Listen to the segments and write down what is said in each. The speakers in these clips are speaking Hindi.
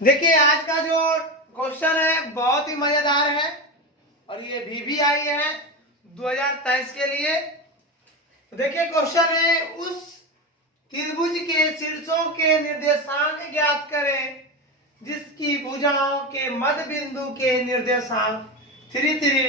देखिए आज का जो क्वेश्चन है बहुत ही मजेदार है और ये VVI है 2023 के लिए। देखिए क्वेश्चन है, उस त्रिभुज के शीर्षों के निर्देशांक ज्ञात करें जिसकी भुजाओं के मध्य बिंदु के निर्देशांक 3 3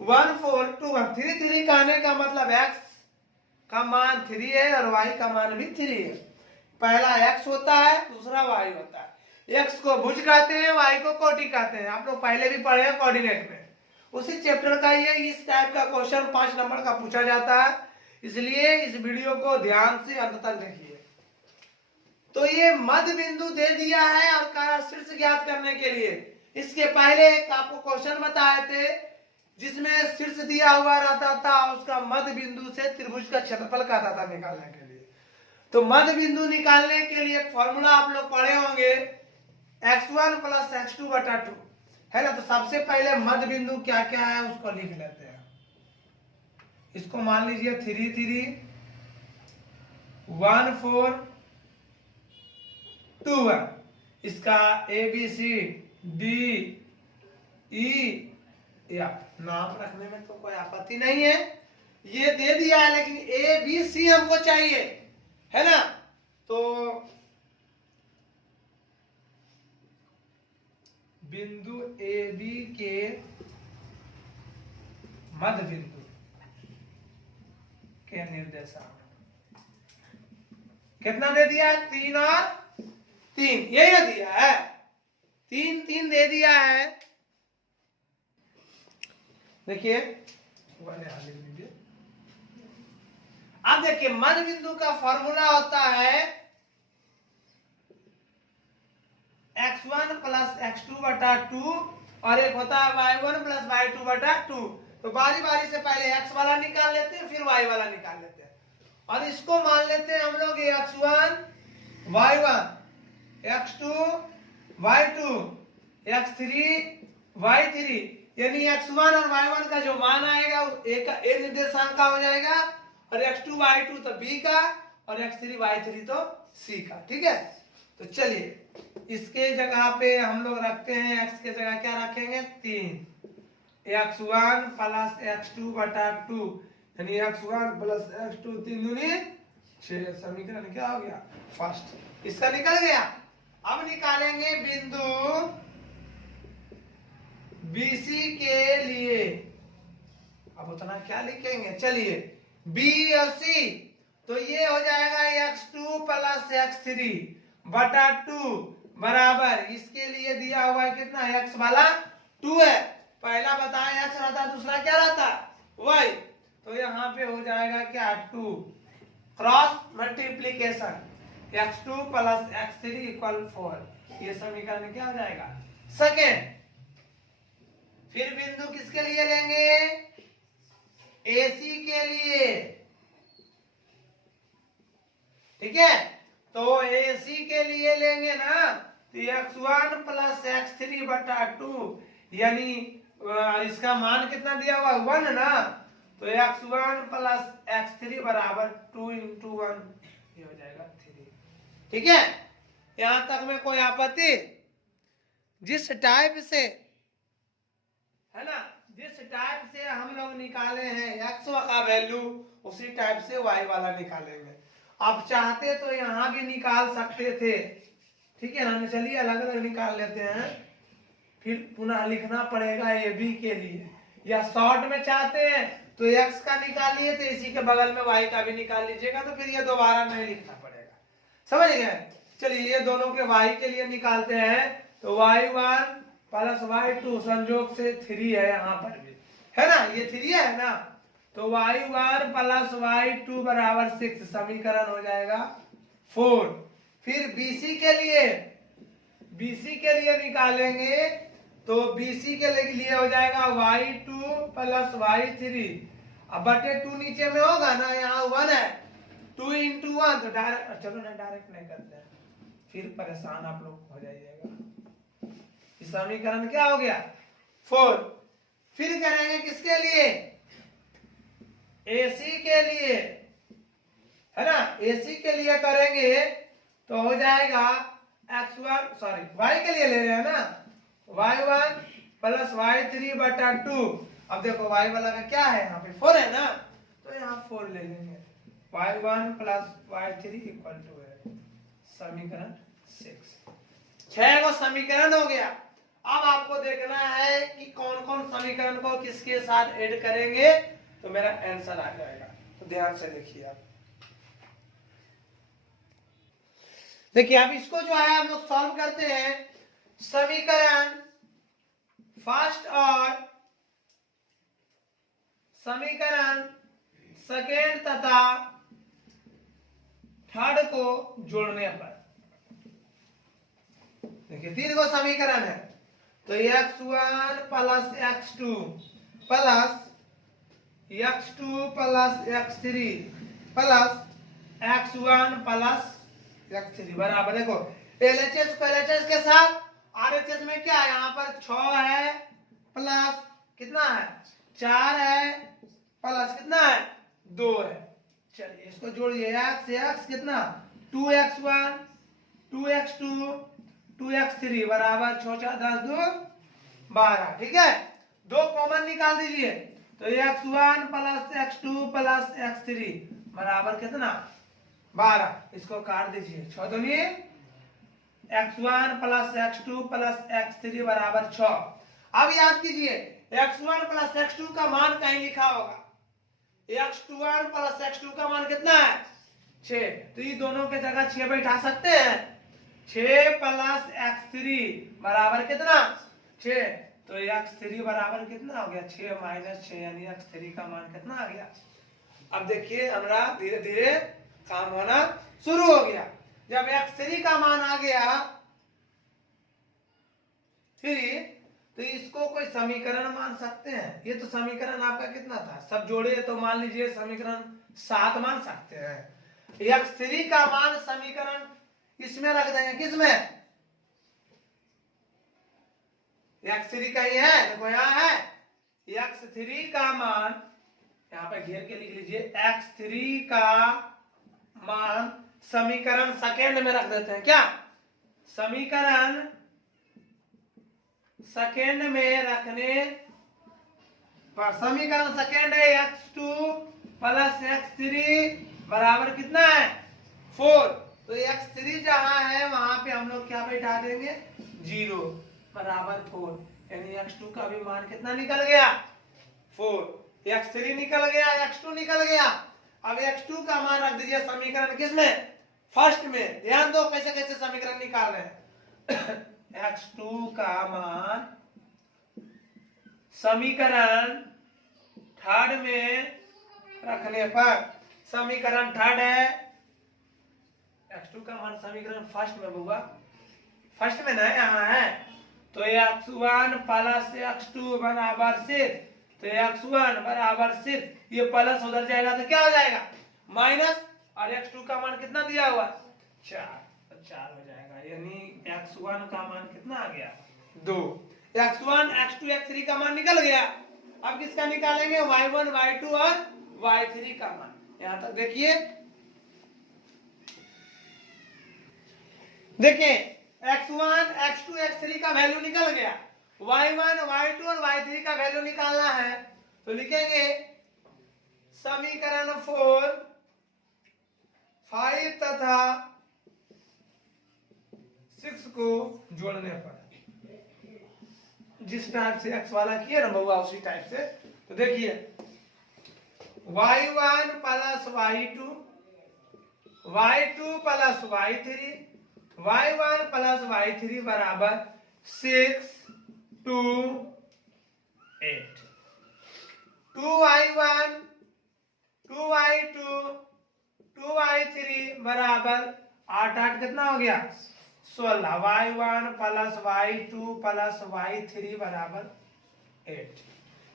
1 4 2 1। 3 3 कहने का मतलब x का मान 3 है और y का मान भी 3 है। पहला x होता है, दूसरा y होता है। x को भुज कहते हैं, y को कोटि कहते हैं। आप लोग पहले भी पढ़े हैं कोऑर्डिनेट में। उसी चैप्टर का ये इस टाइप का क्वेश्चन 5 नंबर का पूछा जाता है, इसलिए इस वीडियो को ध्यान से अंत तक देखिए। तो ये मध्य बिंदु दे दिया है और कहा शीर्ष ज्ञात करने के लिए। इसके पहले एक आपको क्वेश्चन बताए थे जिसमें शीर्ष दिया हुआ रहता था, उसका मध्य बिंदु से त्रिभुज का क्षेत्रफल कहता था निकालने के लिए। तो मध्य बिंदु निकालने के लिए एक फॉर्मूला आप लोग पढ़े होंगे, x1 + x2/2 है ना। तो सबसे पहले मध्य बिंदु क्या क्या है उसको लिख लेते हैं। इसको मान लीजिए 3 3 1 4 2 1। इसका ABCD E F नाम रखने में तो कोई आपत्ति नहीं है, ये दे दिया है, लेकिन ABC हमको चाहिए, है ना। तो बिंदु AB के मध्य बिंदु के निर्देशांक कितना दे दिया है? 3 और 3, यही दिया है। 3 3 दे दिया है। देखिए अब देखिए मध्य बिंदु का फॉर्मूला होता है x1 + x2/2 और एक होता है y1 + y2/2। तो बारी बारी से पहले x वाला निकाल लेते हैं, फिर y वाला निकाल लेते हैं और इसको मान लेते हैं हम लोग x1 y1, x2 y2, x3 y3। यानी x1 और y1 का जो मान आएगा एक a निर्देशांक का हो जाएगा और x2 y2 तो b का और x3 y3 तो c का। ठीक है, तो चलिए इसके जगह पे हम लोग रखते हैं, x के जगह क्या रखेंगे? 3। x1 + x2/2 यानी x1 + x2 3 दूनी 6। समीकरण क्या हो गया? फर्स्ट इसका निकल गया। अब निकालेंगे बिंदु BC के लिए। अब उतना क्या लिखेंगे? चलिए B और C, तो ये हो जाएगा x2 + x3/2 बराबर, इसके लिए दिया हुआ है कितना? x वाला 2 है। पहला बताया x रहता, दूसरा क्या रहता? y। तो यहाँ पे हो जाएगा क्या? 2 क्रॉस मल्टीप्लीकेशन x2 + x3 = 4। ये समीकरण क्या हो जाएगा? सेकेंड। फिर बिंदु किसके लिए लेंगे? AC के लिए। ठीक है, तो AC के लिए लेंगे ना, तो x1 + x3/2 यानी इसका मान कितना दिया हुआ? 1 ना। तो x1 + x3 = 2 × 1, ये हो जाएगा 3। ठीक है, यहां तक में कोई आपत्ति? जिस टाइप से, है ना, जिस टाइप से हम लोग निकाले हैं x का वैल्यू, उसी टाइप से y वाला निकालेंगे। आप चाहते तो यहाँ भी निकाल सकते थे, ठीक है ना। चलिए अलग अलग निकाल लेते हैं, फिर पुनः लिखना पड़ेगा AB के लिए। या शॉर्ट में चाहते हैं तो x का निकालिए, तो इसी के बगल में y का भी निकाल लीजिएगा, तो फिर ये दोबारा नहीं लिखना पड़ेगा। समझ गए? चलिए ये दोनों के y के लिए निकालते हैं। तो y1 + y2 संयोग से 3 है यहाँ पर भी, है ना, ये 3 है ना। तो y1 + y2 = 6, समीकरण हो जाएगा 4। फिर BC के लिए निकालेंगे, तो BC के लिए हो जाएगा y2 + y3 अब बटे 2 नीचे में होगा ना, यहाँ 1 है, 2 × 1 तो डायरेक्ट, चलो ना डायरेक्ट नहीं करते हैं, फिर परेशान आप लोग हो जाइएगा। समीकरण क्या हो गया? 4। फिर करेंगे किसके लिए? AC के लिए, है ना। AC के लिए करेंगे तो हो जाएगा x1 सॉरी y के लिए ले रहे हैं ना, y1 प्लस y3 बटा 2। अब देखो y वाला का क्या है, यहाँ पे 4 है ना, तो यहाँ 4 ले लेंगे। y1 plus y3 equal to है समीकरण 6। 6 को समीकरण हो गया। अब आपको देखना है कि कौन कौन समीकरण को किसके साथ ऐड करेंगे तो मेरा आंसर आ जाएगा। तो ध्यान से देखिए आप, देखिए अब इसको जो है हम लोग सॉल्व करते हैं। समीकरण फर्स्ट और समीकरण सेकेंड तथा थर्ड को जोड़ने पर देखिए 3 को समीकरण है, तो x1 plus x2 plus x2 plus x3 plus x1 plus x3 बराबर, देखो LHS को LHS के साथ RHS में क्या है, यहाँ पर 6 है प्लस कितना है 4 है प्लस कितना है 2 है। चलिए इसको जोड़िए, x कितना 2x1 2x2 2x3 बराबर 6 4 10 2 12। ठीक है, 2 कॉमन निकाल दीजिए, तो x1 plus x2 plus x3 बराबर कितना 12। इसको काट दीजिए, 6 दूनी x1 plus x2 plus x3 बराबर 6। अब याद कीजिए x1 प्लस x2 का मान कहीं लिखा होगा, x1 प्लस x2 का मान कितना है 6, तो ये दोनों के जगह 6 बैठा सकते हैं। 6 प्लस x3 बराबर कितना 6, तो x3 बराबर कितना हो गया 6 माइनस 6, यानी x3 का मान कितना आ गया। अब देखिए हमारा धीरे धीरे काम होना शुरू हो गया। जब x3 का मान आ गया 3, तो इसको कोई समीकरण मान सकते हैं। ये तो समीकरण आपका कितना था, सब जोड़े तो मान लीजिए समीकरण 7 मान सकते हैं। x3 का मान समीकरण इसमें रख देंगे, किसमें x3 का ये है, देखो यहाँ है x3 का मान, यहाँ पे घेर के लिख लीजिए x3 का मान समीकरण सेकेंड में रख देते हैं। क्या समीकरण सेकेंड में रखने पर समीकरण सेकेंड है x2 प्लस x3 बराबर कितना है 4, तो x3 जहां है वहां पे हम लोग क्या बैठा देंगे 0 बराबर 4, यानी x2 का भी मान कितना निकल गया 4, x3 निकल गया x2 निकल गया। अब x2 का मान रख दीजिए समीकरण किसमें फर्स्ट में। ध्यान दो कैसे कैसे समीकरण निकाल रहे हैं। x2 का मान समीकरण थर्ड में रखने पर, समीकरण थर्ड है x2 का मान समीकरण फर्स्ट में होगा, फर्स्ट में ना यहाँ है, तो x1 प्लस x2 बराबर 6, तो x1 बराबर 6, ये प्लस उधर जाएगा तो क्या हो जाएगा माइनस, और x2 का मान कितना दिया हुआ 4, तो 4 हो जाएगा, यानी x1 का मान कितना आ गया 2। x1 x2 x3 का मान निकल गया। अब किसका निकालेंगे y1 y2 और y3 का मान। यहां तक देखिए, देखिए x1 x2 x3 का वैल्यू निकल गया, y1 y2 और y3 का वैल्यू निकालना है, तो लिखेंगे समीकरण 4 5 तथा 6 को जोड़ने पर, जिस टाइप से x वाला किया ना बउआ उसी टाइप से, तो देखिए y1 plus y2 y2 plus y3 y1 plus y3 बराबर 6 2 8, 2y1 2y2 2y3 बराबर 8 8 कितना हो गया 16, y1 plus y2 plus y3 बराबर 8।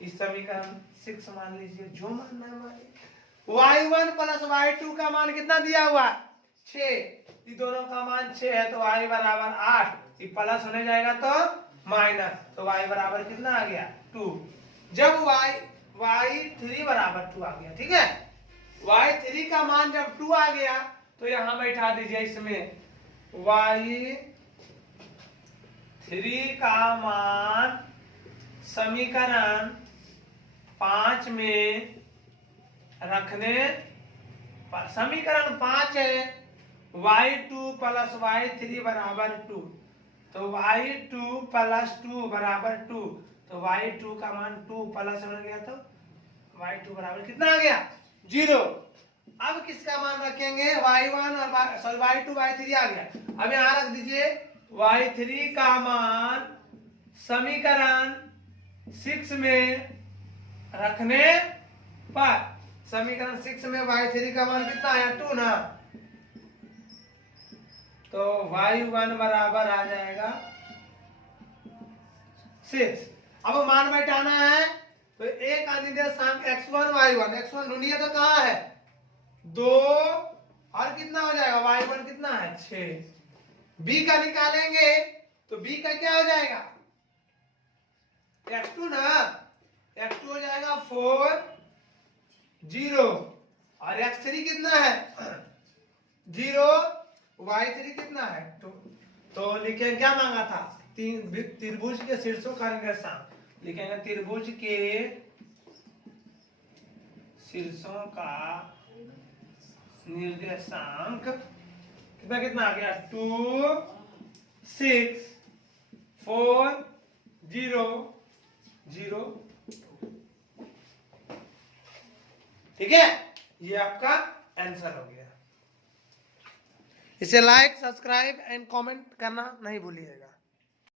इस समीकरण 6 मान लीजिए, जो मानना है हमारे। y1 प्लस y2 का मान कितना दिया हुआ 6, ये दोनों का मान 6 है, तो y बराबर 8, ये प्लस होने जाएगा तो माइनस, तो y बराबर कितना आ गया 2। जब y3 बराबर 2 आ गया, ठीक है, y3 का मान जब 2 आ गया तो यहां बैठा दीजिए इसमें y 3 का मान समीकरण 5 में रखने पर, समीकरण 5 है y2 प्लस y3 बराबर 2, तो y2 प्लस 2 बराबर 2, तो y2 का मान 2 प्लस बन गया, तो y2 बराबर कितना आ गया 0। अब किसका मान रखेंगे y1 और सॉरी y2 y3 आ गया। अब यहां रख दीजिए y3 का मान समीकरण 6 में रखने पर, समीकरण 6 में y3 का मान कितना है 2 ना, तो y1 बराबर आ जाएगा 6। अब मान बैठाना है तो एक निर्देशांक x1 y1, x1 ढूंढिए तो कहाँ है 2, और कितना हो जाएगा y1 कितना है 6। b का निकालेंगे तो b का क्या हो जाएगा x2 ना, x2 हो जाएगा 4 0, और x3 कितना है 0, y3 कितना है 2। तो लिखेंगे क्या मांगा था त्रिभुज के शीर्षों का निर्देशांक, लिखेंगे त्रिभुज के शीर्षों का निर्देशांक कितना कितना आ गया 2 6 4 0 0। ठीक है, ये आपका आंसर हो गया। इसे लाइक सब्सक्राइब एंड कमेंट करना नहीं भूलिएगा।